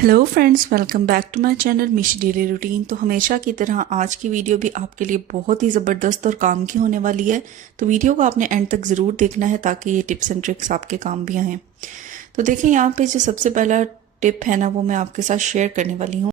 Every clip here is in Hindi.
Hello friends, welcome back to my channel मिश डेली रूटीन। तो हमेशा की तरह आज की वीडियो भी आपके लिए बहुत ही ज़बरदस्त और काम की होने वाली है। तो वीडियो को आपने एंड तक ज़रूर देखना है ताकि ये टिप्स एंड ट्रिक्स आपके काम भी आएँ। तो देखिए, यहाँ पे जो सबसे पहला टिप है ना, वो मैं आपके साथ शेयर करने वाली हूँ।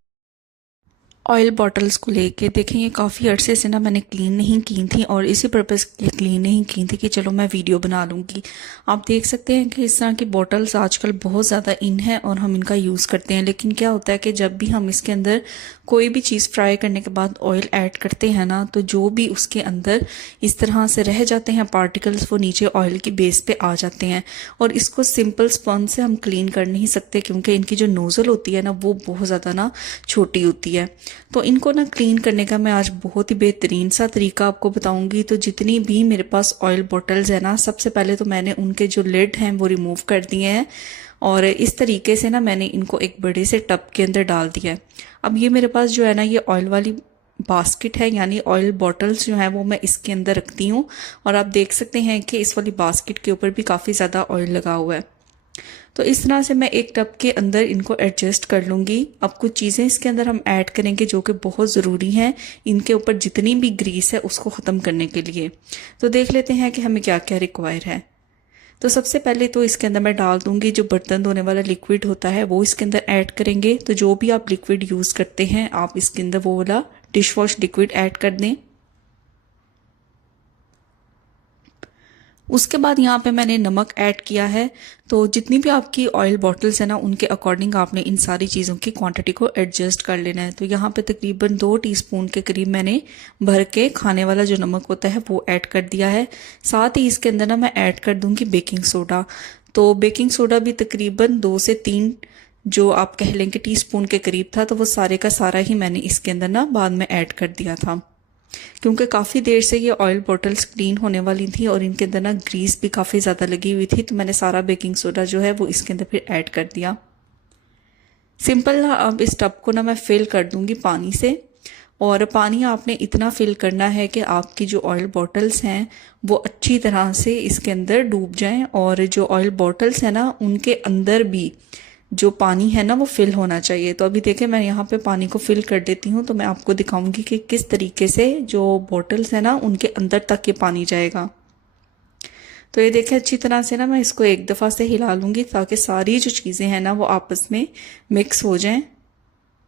ऑयल बॉटल्स को लेके देखें, ये काफ़ी अरसे से ना मैंने क्लीन नहीं की थी और इसी पर्पज़ के लिए क्लीन नहीं की थी कि चलो मैं वीडियो बना लूँगी। आप देख सकते हैं कि इस तरह की बॉटल्स आजकल बहुत ज़्यादा इन है और हम इनका यूज़ करते हैं। लेकिन क्या होता है कि जब भी हम इसके अंदर कोई भी चीज़ फ्राई करने के बाद ऑयल ऐड करते हैं ना, तो जो भी उसके अंदर इस तरह से रह जाते हैं पार्टिकल्स, वो नीचे ऑयल की बेस पे आ जाते हैं। और इसको सिंपल स्पंज से हम क्लीन कर नहीं सकते क्योंकि इनकी जो नोज़ल होती है ना, वो बहुत ज़्यादा ना छोटी होती है। तो इनको ना क्लीन करने का मैं आज बहुत ही बेहतरीन सा तरीका आपको बताऊंगी। तो जितनी भी मेरे पास ऑयल बॉटल्स है ना, सबसे पहले तो मैंने उनके जो लिड हैं वो रिमूव कर दिए हैं और इस तरीके से ना मैंने इनको एक बड़े से टब के अंदर डाल दिया है। अब ये मेरे पास जो है ना, ये ऑयल वाली बास्केट है, यानी ऑयल बॉटल्स जो है वो मैं इसके अंदर रखती हूँ। और आप देख सकते हैं कि इस वाली बास्केट के ऊपर भी काफ़ी ज़्यादा ऑयल लगा हुआ है। तो इस तरह से मैं एक टब के अंदर इनको एडजस्ट कर लूँगी। अब कुछ चीज़ें इसके अंदर हम ऐड करेंगे जो कि बहुत ज़रूरी हैं इनके ऊपर जितनी भी ग्रीस है उसको ख़त्म करने के लिए। तो देख लेते हैं कि हमें क्या क्या रिक्वायर है। तो सबसे पहले तो इसके अंदर मैं डाल दूंगी जो बर्तन धोने वाला लिक्विड होता है, वो इसके अंदर ऐड करेंगे। तो जो भी आप लिक्विड यूज़ करते हैं आप इसके अंदर वो वाला डिश वॉश लिक्विड ऐड कर दें। उसके बाद यहाँ पे मैंने नमक ऐड किया है। तो जितनी भी आपकी ऑयल बॉटल्स है ना, उनके अकॉर्डिंग आपने इन सारी चीज़ों की क्वांटिटी को एडजस्ट कर लेना है। तो यहाँ पे तकरीबन 2 टीस्पून के करीब मैंने भर के खाने वाला जो नमक होता है वो ऐड कर दिया है। साथ ही इसके अंदर ना मैं ऐड कर दूंगी बेकिंग सोडा। तो बेकिंग सोडा भी तकरीबन 2 से 3 जो आप कह लें कि टीस्पून के करीब था। तो वो सारे का सारा ही मैंने इसके अंदर ना बाद में ऐड कर दिया था क्योंकि काफ़ी देर से ये ऑयल बॉटल्स क्लीन होने वाली थी और इनके अंदर ना ग्रीस भी काफ़ी ज़्यादा लगी हुई थी। तो मैंने सारा बेकिंग सोडा जो है वो इसके अंदर फिर ऐड कर दिया। सिंपल ना अब इस टब को ना मैं फिल कर दूंगी पानी से। और पानी आपने इतना फिल करना है कि आपकी जो ऑयल बॉटल्स हैं वो अच्छी तरह से इसके अंदर डूब जाएं और जो ऑयल बॉटल्स हैं ना, उनके अंदर भी जो पानी है ना वो फिल होना चाहिए। तो अभी देखें, मैं यहाँ पे पानी को फिल कर देती हूँ। तो मैं आपको दिखाऊंगी कि किस तरीके से जो बॉटल्स है ना उनके अंदर तक ये पानी जाएगा। तो ये देखें, अच्छी तरह से ना मैं इसको एक दफ़ा से हिला लूँगी ताकि सारी जो चीज़ें हैं ना वो आपस में मिक्स हो जाएं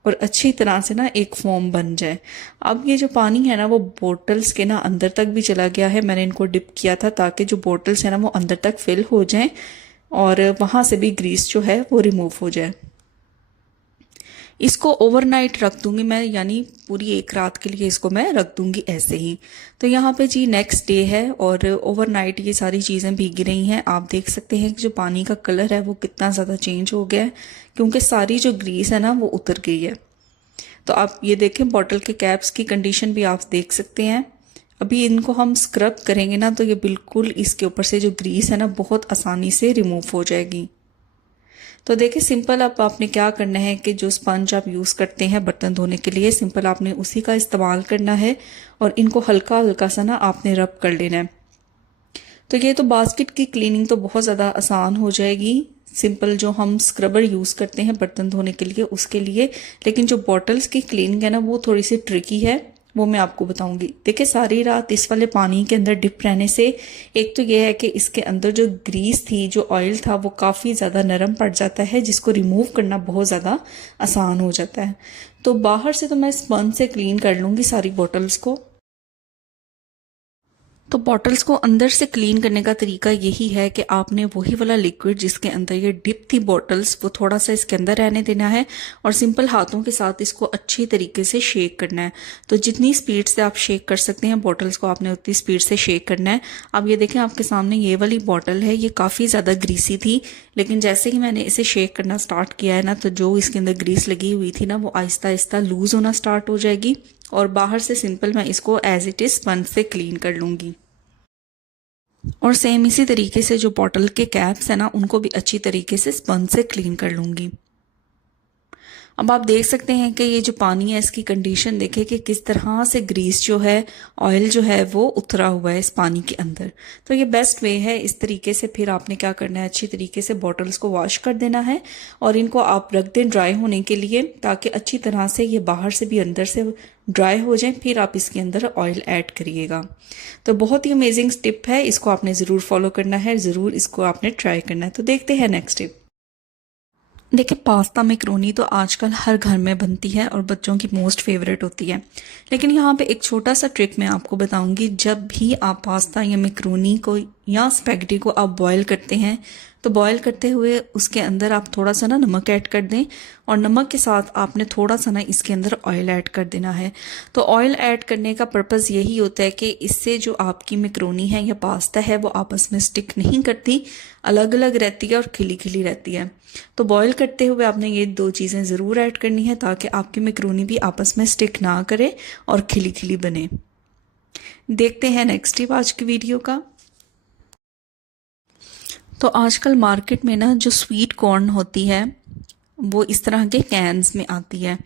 और अच्छी तरह से ना एक फोम बन जाए। अब ये जो पानी है ना वो बोटल्स के ना अंदर तक भी चला गया है। मैंने इनको डिप किया था ताकि जो बोटल्स है ना वो अंदर तक फिल हो जाएं और वहाँ से भी ग्रीस जो है वो रिमूव हो जाए। इसको ओवरनाइट रख दूंगी मैं, यानी पूरी एक रात के लिए इसको मैं रख दूंगी ऐसे ही। तो यहाँ पे जी नेक्स्ट डे है और ओवरनाइट ये सारी चीज़ें भीगी रही हैं। आप देख सकते हैं कि जो पानी का कलर है वो कितना ज़्यादा चेंज हो गया है क्योंकि सारी जो ग्रीस है ना वो उतर गई है। तो आप ये देखें, बॉटल के कैप्स की कंडीशन भी आप देख सकते हैं। अभी इनको हम स्क्रब करेंगे ना तो ये बिल्कुल इसके ऊपर से जो ग्रीस है ना बहुत आसानी से रिमूव हो जाएगी। तो देखिए, सिंपल अब आपने क्या करना है कि जो स्पंज आप यूज़ करते हैं बर्तन धोने के लिए, सिंपल आपने उसी का इस्तेमाल करना है और इनको हल्का हल्का सा ना आपने रब कर लेना है। तो ये तो बास्केट की क्लीनिंग तो बहुत ज़्यादा आसान हो जाएगी, सिंपल जो हम स्क्रबर यूज़ करते हैं बर्तन धोने के लिए उसके लिए। लेकिन जो बॉटल्स की क्लीनिंग है ना वो थोड़ी सी ट्रिकी है, वो मैं आपको बताऊंगी। देखिए, सारी रात इस वाले पानी के अंदर डिप रहने से एक तो ये है कि इसके अंदर जो ग्रीस थी, जो ऑयल था, वो काफ़ी ज़्यादा नरम पड़ जाता है जिसको रिमूव करना बहुत ज़्यादा आसान हो जाता है। तो बाहर से तो मैं स्पंज से क्लीन कर लूँगी सारी बॉटल्स को। तो बॉटल्स को अंदर से क्लीन करने का तरीका यही है कि आपने वही वाला लिक्विड जिसके अंदर ये डिप थी बॉटल्स, वो थोड़ा सा इसके अंदर रहने देना है और सिंपल हाथों के साथ इसको अच्छी तरीके से शेक करना है। तो जितनी स्पीड से आप शेक कर सकते हैं बॉटल्स को, आपने उतनी स्पीड से शेक करना है। अब ये देखें, आपके सामने ये वाली बॉटल है, ये काफ़ी ज़्यादा ग्रीसी थी, लेकिन जैसे ही मैंने इसे शेक करना स्टार्ट किया है ना, तो जो इसके अंदर ग्रीस लगी हुई थी ना वो आहिस्ता आहिस्ता लूज होना स्टार्ट हो जाएगी और बाहर से सिंपल मैं इसको एज इट इज़ स्पंज से क्लीन कर लूँगी। और सेम इसी तरीके से जो बॉटल के कैप्स है ना उनको भी अच्छी तरीके से स्पंज से क्लीन कर लूँगी। अब आप देख सकते हैं कि ये जो पानी है इसकी कंडीशन देखें कि किस तरह से ग्रीस जो है, ऑयल जो है वो उतरा हुआ है इस पानी के अंदर। तो ये बेस्ट वे है। इस तरीके से फिर आपने क्या करना है, अच्छी तरीके से बॉटल्स को वॉश कर देना है और इनको आप रख दें ड्राई होने के लिए, ताकि अच्छी तरह से ये बाहर से भी अंदर से ड्राई हो जाए। फिर आप इसके अंदर ऑयल ऐड करिएगा। तो बहुत ही अमेजिंग टिप है, इसको आपने ज़रूर फॉलो करना है, ज़रूर इसको आपने ट्राई करना है। तो देखते हैं नेक्स्ट टिप। देखिए, पास्ता मैक्रोनी तो आजकल हर घर में बनती है और बच्चों की मोस्ट फेवरेट होती है। लेकिन यहाँ पे एक छोटा सा ट्रिक मैं आपको बताऊंगी। जब भी आप पास्ता या मैक्रोनी को या स्पैगेटी को आप बॉईल करते हैं, तो बॉईल करते हुए उसके अंदर आप थोड़ा सा ना नमक ऐड कर दें, और नमक के साथ आपने थोड़ा सा ना इसके अंदर ऑयल ऐड कर देना है। तो ऑयल ऐड करने का पर्पज़ यही होता है कि इससे जो आपकी मैक्रोनी है या पास्ता है वो आपस में स्टिक नहीं करती, अलग अलग रहती है और खिली खिली रहती है। तो बॉईल करते हुए आपने ये दो चीज़ें ज़रूर ऐड करनी है, ताकि आपकी मैक्रोनी भी आपस में स्टिक ना करे और खिली खिली बने। देखते हैं नेक्स्ट टिप आज की वीडियो का। तो आजकल मार्केट में ना जो स्वीट कॉर्न होती है वो इस तरह के कैन्स में आती है।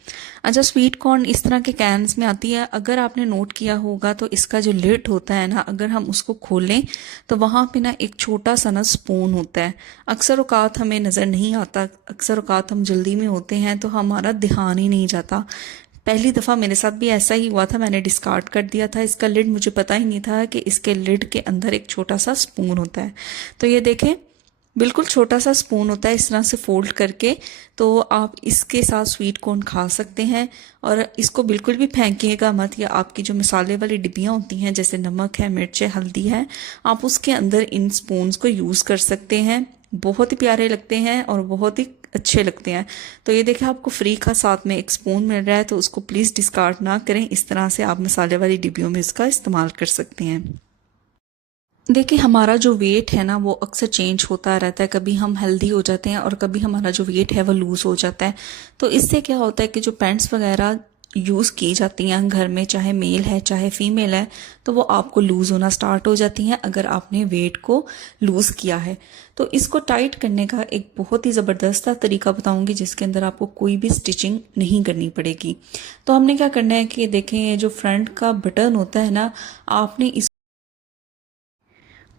अच्छा, स्वीट कॉर्न इस तरह के कैन्स में आती है। अगर आपने नोट किया होगा तो इसका जो लिड होता है ना, अगर हम उसको खोलें तो वहाँ पे ना एक छोटा सा ना स्पून होता है। अक्सर औकात हमें नज़र नहीं आता, अक्सर औकात हम जल्दी में होते हैं तो हमारा ध्यान ही नहीं जाता। पहली दफ़ा मेरे साथ भी ऐसा ही हुआ था, मैंने डिस्कार्ड कर दिया था इसका लिड। मुझे पता ही नहीं था कि इसके लिड के अंदर एक छोटा सा स्पून होता है। तो ये देखें, बिल्कुल छोटा सा स्पून होता है, इस तरह से फोल्ड करके तो आप इसके साथ स्वीट कॉर्न खा सकते हैं। और इसको बिल्कुल भी फेंकिएगा मत, या आपकी जो मसाले वाली डिब्बियाँ होती हैं जैसे नमक है, मिर्च है, हल्दी है, आप उसके अंदर इन स्पून्स को यूज़ कर सकते हैं। बहुत ही प्यारे लगते हैं और बहुत ही अच्छे लगते हैं। तो ये देखिए, आपको फ्री का साथ में एक स्पून मिल रहा है, तो उसको प्लीज़ डिस्कार्ड ना करें। इस तरह से आप मसाले वाली डिब्बियों में इसका इस्तेमाल कर सकते हैं। देखिए, हमारा जो वेट है ना वो अक्सर चेंज होता रहता है। कभी हम हेल्दी हो जाते हैं और कभी हमारा जो वेट है वो लूज़ हो जाता है। तो इससे क्या होता है कि जो पैंट्स वगैरह यूज़ की जाती हैं घर में, चाहे मेल है चाहे फीमेल है, तो वो आपको लूज़ होना स्टार्ट हो जाती हैं अगर आपने वेट को लूज़ किया है। तो इसको टाइट करने का एक बहुत ही ज़बरदस्त तरीका बताऊंगी, जिसके अंदर आपको कोई भी स्टिचिंग नहीं करनी पड़ेगी। तो हमने क्या करना है कि देखें, जो फ्रंट का बटन होता है ना, आपने इस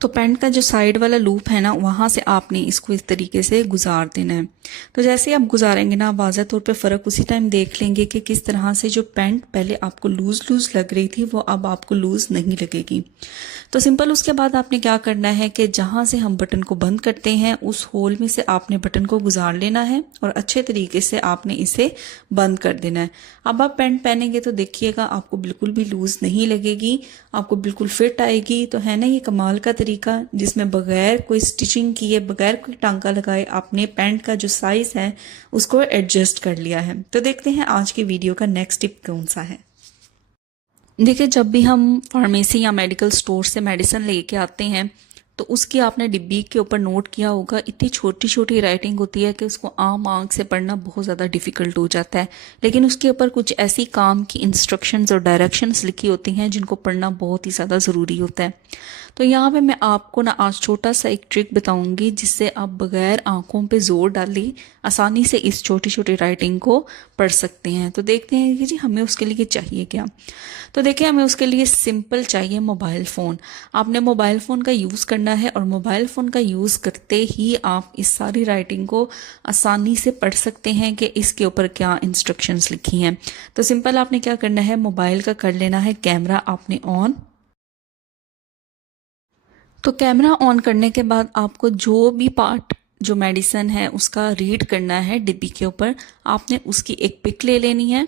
तो पैंट का जो साइड वाला लूप है ना, वहाँ से आपने इसको इस तरीके से गुजार देना है। तो जैसे ही आप गुजारेंगे ना, वाज़ह तौर पे फ़र्क उसी टाइम देख लेंगे कि किस तरह से जो पैंट पहले आपको लूज़ लूज़ लग रही थी वो अब आपको लूज़ नहीं लगेगी। तो सिंपल उसके बाद आपने क्या करना है कि जहाँ से हम बटन को बंद करते हैं उस होल में से आपने बटन को गुजार लेना है और अच्छे तरीके से आपने इसे बंद कर देना है। अब आप पैंट पहनेंगे तो देखिएगा आपको बिल्कुल भी लूज़ नहीं लगेगी, आपको बिल्कुल फिट आएगी। तो है ना ये कमाल का तरीका, जिसमें बगैर कोई स्टिचिंग किए, बगैर कोई टांका लगाए आपने पैंट का जो साइज है उसको एडजस्ट कर लिया है। तो देखते हैं आज की वीडियो का नेक्स्ट टिप कौन सा है। देखिए, जब भी हम फार्मेसी या मेडिकल स्टोर से मेडिसिन लेके आते हैं तो उसकी आपने डिब्बी के ऊपर नोट किया होगा, इतनी छोटी छोटी राइटिंग होती है कि उसको आम आंख से पढ़ना बहुत ज़्यादा डिफ़िकल्ट हो जाता है। लेकिन उसके ऊपर कुछ ऐसी काम की इंस्ट्रक्शंस और डायरेक्शंस लिखी होती हैं जिनको पढ़ना बहुत ही ज़्यादा ज़रूरी होता है। तो यहाँ पे मैं आपको ना आज छोटा सा एक ट्रिक बताऊंगी, जिससे आप बगैर आंखों पे जोर डाले आसानी से इस छोटी छोटी राइटिंग को पढ़ सकते हैं। तो देखते हैं कि जी हमें उसके लिए चाहिए क्या। तो देखिए, हमें उसके लिए सिंपल चाहिए मोबाइल फ़ोन। आपने मोबाइल फ़ोन का यूज़ करना है और मोबाइल फ़ोन का यूज़ करते ही आप इस सारी राइटिंग को आसानी से पढ़ सकते हैं कि इसके ऊपर क्या इंस्ट्रक्शंस लिखी हैं। तो सिंपल आपने क्या करना है, मोबाइल का कर लेना है कैमरा आपने ऑन। तो कैमरा ऑन करने के बाद आपको जो भी पार्ट जो मेडिसिन है उसका रीड करना है डिब्बी के ऊपर, आपने उसकी एक पिक ले लेनी है।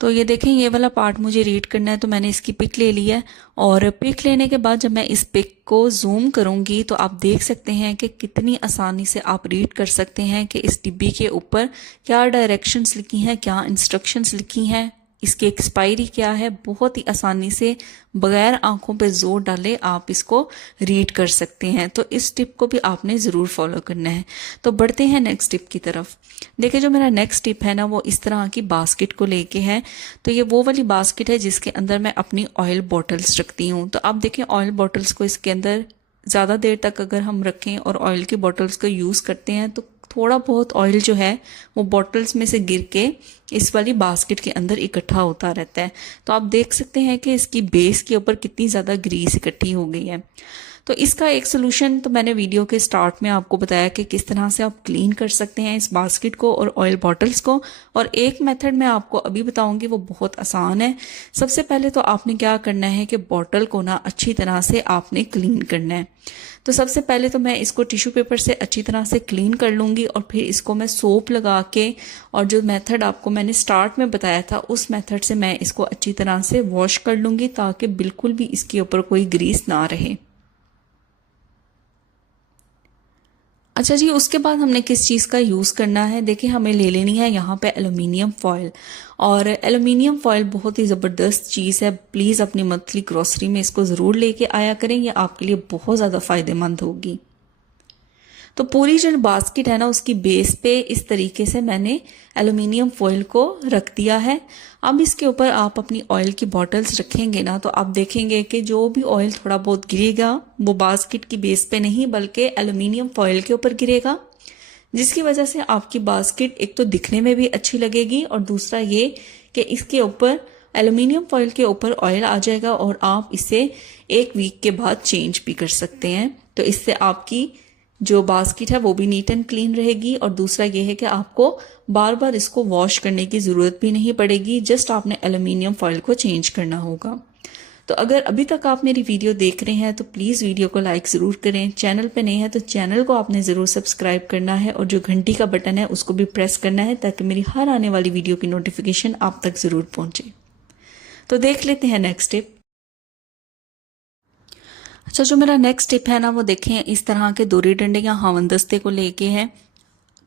तो ये देखें, ये वाला पार्ट मुझे रीड करना है तो मैंने इसकी पिक ले ली है। और पिक लेने के बाद जब मैं इस पिक को जूम करूंगी तो आप देख सकते हैं कि कितनी आसानी से आप रीड कर सकते हैं कि इस डिब्बी के ऊपर क्या डायरेक्शंस लिखी हैं, क्या इंस्ट्रक्शंस लिखी हैं, इसकी एक्सपायरी क्या है। बहुत ही आसानी से बगैर आंखों पे जोर डाले आप इसको रीड कर सकते हैं। तो इस टिप को भी आपने ज़रूर फॉलो करना है। तो बढ़ते हैं नेक्स्ट टिप की तरफ। देखिए, जो मेरा नेक्स्ट टिप है ना वो इस तरह की बास्केट को लेके है। तो ये वो वाली बास्केट है जिसके अंदर मैं अपनी ऑयल बॉटल्स रखती हूँ। तो आप देखिए, ऑयल बॉटल्स को इसके अंदर ज़्यादा देर तक अगर हम रखें और ऑयल की बॉटल्स को यूज़ करते हैं तो थोड़ा बहुत ऑयल जो है वो बॉटल्स में से गिर के इस वाली बास्केट के अंदर इकट्ठा होता रहता है। तो आप देख सकते हैं कि इसकी बेस के ऊपर कितनी ज़्यादा ग्रीस इकट्ठी हो गई है। तो इसका एक सोल्यूशन तो मैंने वीडियो के स्टार्ट में आपको बताया कि किस तरह से आप क्लीन कर सकते हैं इस बास्केट को और ऑयल बॉटल्स को। और एक मेथड मैं आपको अभी बताऊंगी, वो बहुत आसान है। सबसे पहले तो आपने क्या करना है कि बॉटल को ना अच्छी तरह से आपने क्लीन करना है। तो सबसे पहले तो मैं इसको टिश्यू पेपर से अच्छी तरह से क्लीन कर लूँगी और फिर इसको मैं सोप लगा के, और जो मेथड आपको मैंने स्टार्ट में बताया था उस मेथड से मैं इसको अच्छी तरह से वॉश कर लूँगी, ताकि बिल्कुल भी इसके ऊपर कोई ग्रीस ना रहे। अच्छा जी, उसके बाद हमने किस चीज़ का यूज़ करना है, देखिए हमें ले लेनी है यहाँ पे एल्युमिनियम फॉयल। और एल्युमिनियम फॉयल बहुत ही ज़बरदस्त चीज़ है, प्लीज़ अपनी मंथली ग्रॉसरी में इसको ज़रूर लेके आया करें, ये आपके लिए बहुत ज़्यादा फ़ायदेमंद होगी। तो पूरी जो बास्केट है ना, उसकी बेस पे इस तरीके से मैंने एल्युमिनियम फॉयल को रख दिया है। अब इसके ऊपर आप अपनी ऑयल की बॉटल्स रखेंगे ना, तो आप देखेंगे कि जो भी ऑयल थोड़ा बहुत गिरेगा वो बास्केट की बेस पे नहीं बल्कि एल्युमिनियम फॉयल के ऊपर गिरेगा, जिसकी वजह से आपकी बास्केट एक तो दिखने में भी अच्छी लगेगी और दूसरा ये कि इसके ऊपर एल्युमिनियम फॉयल के ऊपर ऑयल आ जाएगा और आप इसे 1 वीक के बाद चेंज भी कर सकते हैं। तो इससे आपकी जो बास्केट है वो भी नीट एंड क्लीन रहेगी और दूसरा ये है कि आपको बार बार इसको वॉश करने की ज़रूरत भी नहीं पड़ेगी, जस्ट आपने एल्युमिनियम फॉयल को चेंज करना होगा। तो अगर अभी तक आप मेरी वीडियो देख रहे हैं तो प्लीज़ वीडियो को लाइक ज़रूर करें, चैनल पे नए हैं तो चैनल को आपने ज़रूर सब्सक्राइब करना है और जो घंटी का बटन है उसको भी प्रेस करना है, ताकि मेरी हर आने वाली वीडियो की नोटिफिकेशन आप तक ज़रूर पहुँचे। तो देख लेते हैं नेक्स्ट टिप। अच्छा, जो मेरा नेक्स्ट टिप है ना, वो देखें इस तरह के दोरी डंडे या हावन दस्ते को लेके है।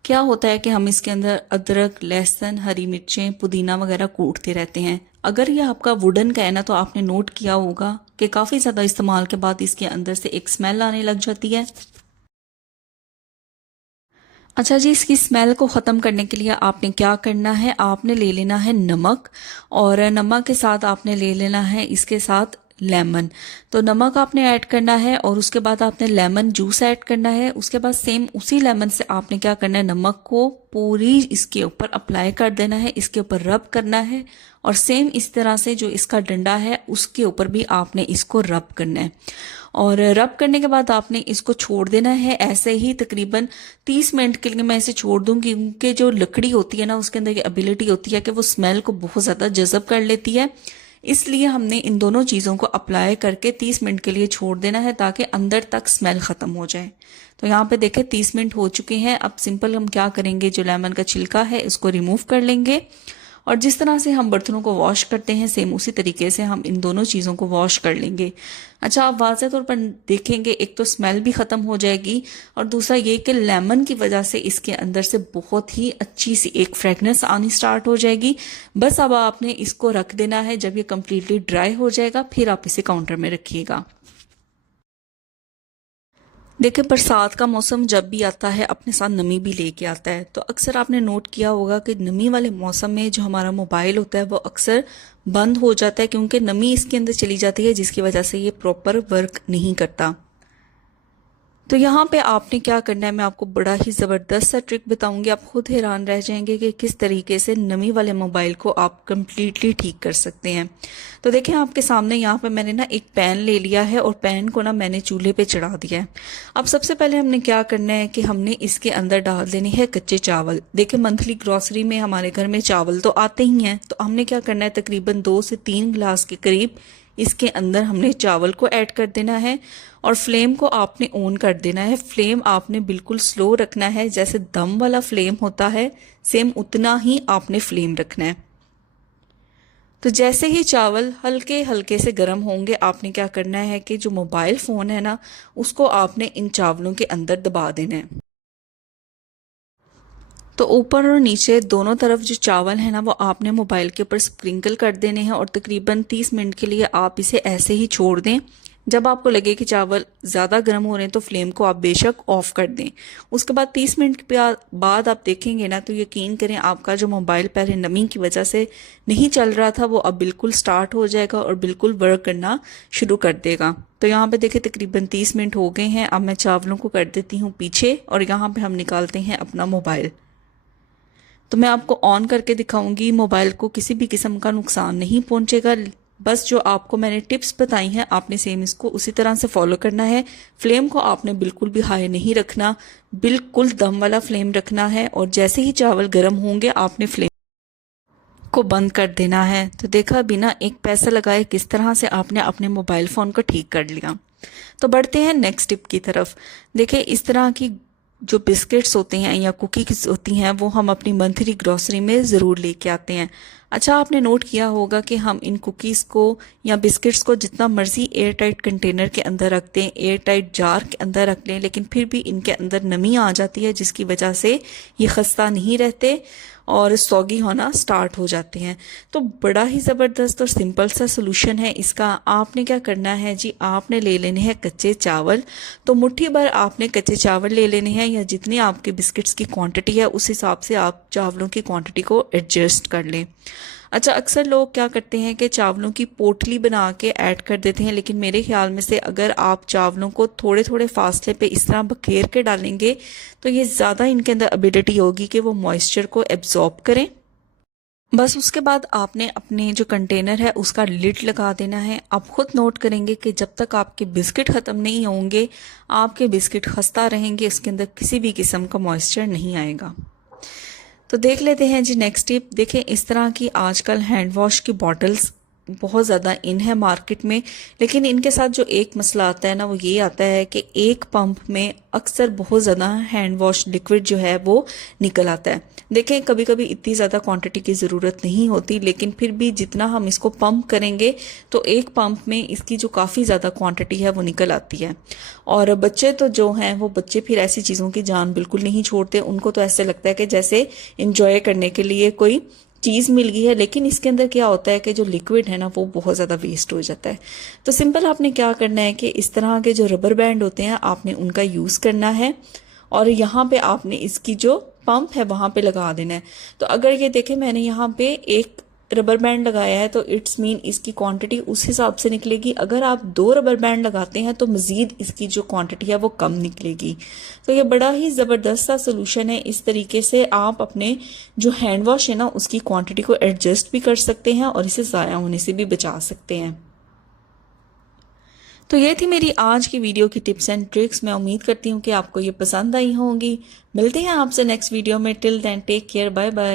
क्या होता है कि हम इसके अंदर अदरक, लहसुन, हरी मिर्चें, पुदीना वगैरह कूटते रहते हैं। अगर ये आपका वुडन का है ना, तो आपने नोट किया होगा कि काफ़ी ज़्यादा इस्तेमाल के बाद इसके अंदर से एक स्मेल आने लग जाती है। अच्छा जी, इसकी स्मेल को ख़त्म करने के लिए आपने क्या करना है, आपने ले लेना है नमक, और नमक के साथ आपने ले लेना है इसके साथ लेमन। तो नमक आपने ऐड करना है और उसके बाद आपने लेमन जूस ऐड करना है। उसके बाद सेम उसी लेमन से आपने क्या करना है, नमक को पूरी इसके ऊपर अप्लाई कर देना है, इसके ऊपर रब करना है। और सेम इस तरह से जो इसका डंडा है उसके ऊपर भी आपने इसको रब करना है। और रब करने के बाद आपने इसको छोड़ देना है ऐसे ही तकरीबन 30 मिनट के लिए मैं इसे छोड़ दूंगी, क्योंकि जो लकड़ी होती है ना उसके अंदर ये एबिलिटी होती है कि वो स्मेल को बहुत ज़्यादा जज़ब कर लेती है। इसलिए हमने इन दोनों चीज़ों को अप्लाई करके 30 मिनट के लिए छोड़ देना है, ताकि अंदर तक स्मेल ख़त्म हो जाए। तो यहाँ पे देखें 30 मिनट हो चुके हैं। अब सिंपल हम क्या करेंगे, जो लेमन का छिलका है इसको रिमूव कर लेंगे और जिस तरह से हम बर्तनों को वॉश करते हैं सेम उसी तरीके से हम इन दोनों चीज़ों को वॉश कर लेंगे। अच्छा, आप वाज़ह तौर पर देखेंगे एक तो स्मेल भी ख़त्म हो जाएगी और दूसरा ये कि लेमन की वजह से इसके अंदर से बहुत ही अच्छी सी एक फ्रेगनेंस आनी स्टार्ट हो जाएगी। बस अब आपने इसको रख देना है, जब ये कम्प्लीटली ड्राई हो जाएगा फिर आप इसे काउंटर में रखिएगा। देखिए, बरसात का मौसम जब भी आता है अपने साथ नमी भी लेके आता है। तो अक्सर आपने नोट किया होगा कि नमी वाले मौसम में जो हमारा मोबाइल होता है वो अक्सर बंद हो जाता है, क्योंकि नमी इसके अंदर चली जाती है, जिसकी वजह से ये प्रॉपर वर्क नहीं करता। तो यहाँ पे आपने क्या करना है, मैं आपको बड़ा ही ज़बरदस्त सा ट्रिक बताऊंगी। आप खुद हैरान रह जाएंगे कि किस तरीके से नमी वाले मोबाइल को आप कम्प्लीटली ठीक कर सकते हैं। तो देखें आपके सामने यहाँ पे मैंने ना एक पैन ले लिया है और पैन को ना मैंने चूल्हे पे चढ़ा दिया है। अब सबसे पहले हमने क्या करना है कि हमने इसके अंदर डाल देने हैं कच्चे चावल। देखिए, मंथली ग्रॉसरी में हमारे घर में चावल तो आते ही हैं, तो हमने क्या करना है, तकरीबन 2 से 3 गिलास के करीब इसके अंदर हमने चावल को ऐड कर देना है और फ्लेम को आपने ऑन कर देना है। फ्लेम आपने बिल्कुल स्लो रखना है, जैसे दम वाला फ्लेम होता है सेम उतना ही आपने फ्लेम रखना है। तो जैसे ही चावल हल्के हल्के से गर्म होंगे, आपने क्या करना है कि जो मोबाइल फ़ोन है ना उसको आपने इन चावलों के अंदर दबा देना है। तो ऊपर और नीचे दोनों तरफ जो चावल है ना वो आपने मोबाइल के ऊपर स्प्रिंकल कर देने हैं और तकरीबन 30 मिनट के लिए आप इसे ऐसे ही छोड़ दें। जब आपको लगे कि चावल ज़्यादा गर्म हो रहे हैं तो फ्लेम को आप बेशक ऑफ कर दें। उसके बाद 30 मिनट के बाद आप देखेंगे ना तो यकीन करें आपका जो मोबाइल पहले नमी की वजह से नहीं चल रहा था वो अब बिल्कुल स्टार्ट हो जाएगा और बिल्कुल वर्क करना शुरू कर देगा। तो यहाँ पे देखिए तकरीबन 30 मिनट हो गए हैं। अब मैं चावलों को कर देती हूँ पीछे और यहाँ पे हम निकालते हैं अपना मोबाइल। तो मैं आपको ऑन करके दिखाऊंगी, मोबाइल को किसी भी किस्म का नुकसान नहीं पहुंचेगा। बस जो आपको मैंने टिप्स बताई हैं आपने सेम इसको उसी तरह से फॉलो करना है। फ्लेम को आपने बिल्कुल भी हाई नहीं रखना, बिल्कुल दम वाला फ्लेम रखना है और जैसे ही चावल गर्म होंगे आपने फ्लेम को बंद कर देना है। तो देखा बिना एक पैसा लगाए किस तरह से आपने अपने मोबाइल फ़ोन को ठीक कर लिया। तो बढ़ते हैं नेक्स्ट टिप की तरफ। देखिए इस तरह की जो बिस्किट्स होते हैं या कुकीज होती हैं वो हम अपनी मंथली ग्रोसरी में ज़रूर लेके आते हैं। अच्छा आपने नोट किया होगा कि हम इन कुकीज़ को या बिस्किट्स को जितना मर्जी एयर टाइट कंटेनर के अंदर रखते हैं, एयर टाइट जार के अंदर रख लें, लेकिन फिर भी इनके अंदर नमी आ जाती है जिसकी वजह से ये खस्ता नहीं रहते और सौगी होना स्टार्ट हो जाते हैं। तो बड़ा ही ज़बरदस्त और सिंपल सा सोल्यूशन है इसका। आपने क्या करना है जी, आपने ले लेने हैं कच्चे चावल। तो मुट्ठी भर आपने कच्चे चावल ले लेने हैं या जितनी आपके बिस्किट्स की क्वांटिटी है उस हिसाब से आप चावलों की क्वांटिटी को एडजस्ट कर लें। अच्छा अक्सर लोग क्या करते हैं कि चावलों की पोटली बना के ऐड कर देते हैं, लेकिन मेरे ख्याल में से अगर आप चावलों को थोड़े थोड़े फासले पे इस तरह बखेर के डालेंगे तो ये ज़्यादा इनके अंदर एबिलिटी होगी कि वो मॉइस्चर को एब्जॉर्ब करें। बस उसके बाद आपने अपने जो कंटेनर है उसका लिड लगा देना है। आप खुद नोट करेंगे कि जब तक आपके बिस्किट ख़त्म नहीं होंगे आपके बिस्किट खस्ता रहेंगे, इसके अंदर किसी भी किस्म का मॉइस्चर नहीं आएगा। तो देख लेते हैं जी नेक्स्ट टिप। देखें इस तरह की आजकल हैंड वॉश की बॉटल्स बहुत ज़्यादा इन है मार्केट में, लेकिन इनके साथ जो एक मसला आता है ना वो ये आता है कि एक पंप में अक्सर बहुत ज़्यादा हैंड वॉश लिक्विड जो है वो निकल आता है। देखें कभी कभी इतनी ज़्यादा क्वांटिटी की ज़रूरत नहीं होती, लेकिन फिर भी जितना हम इसको पंप करेंगे तो एक पंप में इसकी जो काफ़ी ज़्यादा क्वांटिटी है वो निकल आती है। और बच्चे तो जो हैं वो बच्चे फिर ऐसी चीज़ों की जान बिल्कुल नहीं छोड़ते। उनको तो ऐसे लगता है कि जैसे इंजॉय करने के लिए कोई चीज़ मिल गई है, लेकिन इसके अंदर क्या होता है कि जो लिक्विड है ना वो बहुत ज़्यादा वेस्ट हो जाता है। तो सिंपल आपने क्या करना है कि इस तरह के जो रबर बैंड होते हैं आपने उनका यूज़ करना है और यहाँ पे आपने इसकी जो पंप है वहाँ पे लगा देना है। तो अगर ये देखें मैंने यहाँ पे एक रबर बैंड लगाया है तो इट्स मीन इसकी क्वांटिटी उस हिसाब से निकलेगी। अगर आप 2 रबर बैंड लगाते हैं तो मज़ीद इसकी जो क्वांटिटी है वो कम निकलेगी। तो ये बड़ा ही ज़बरदस्त सा सोल्यूशन है। इस तरीके से आप अपने जो हैंड वॉश है ना उसकी क्वांटिटी को एडजस्ट भी कर सकते हैं और इसे ज़ाया होने से भी बचा सकते हैं। तो ये थी मेरी आज की वीडियो की टिप्स एंड ट्रिक्स। मैं उम्मीद करती हूँ कि आपको ये पसंद आई होंगी। मिलते हैं आपसे नेक्स्ट वीडियो में। Till then take care, bye bye.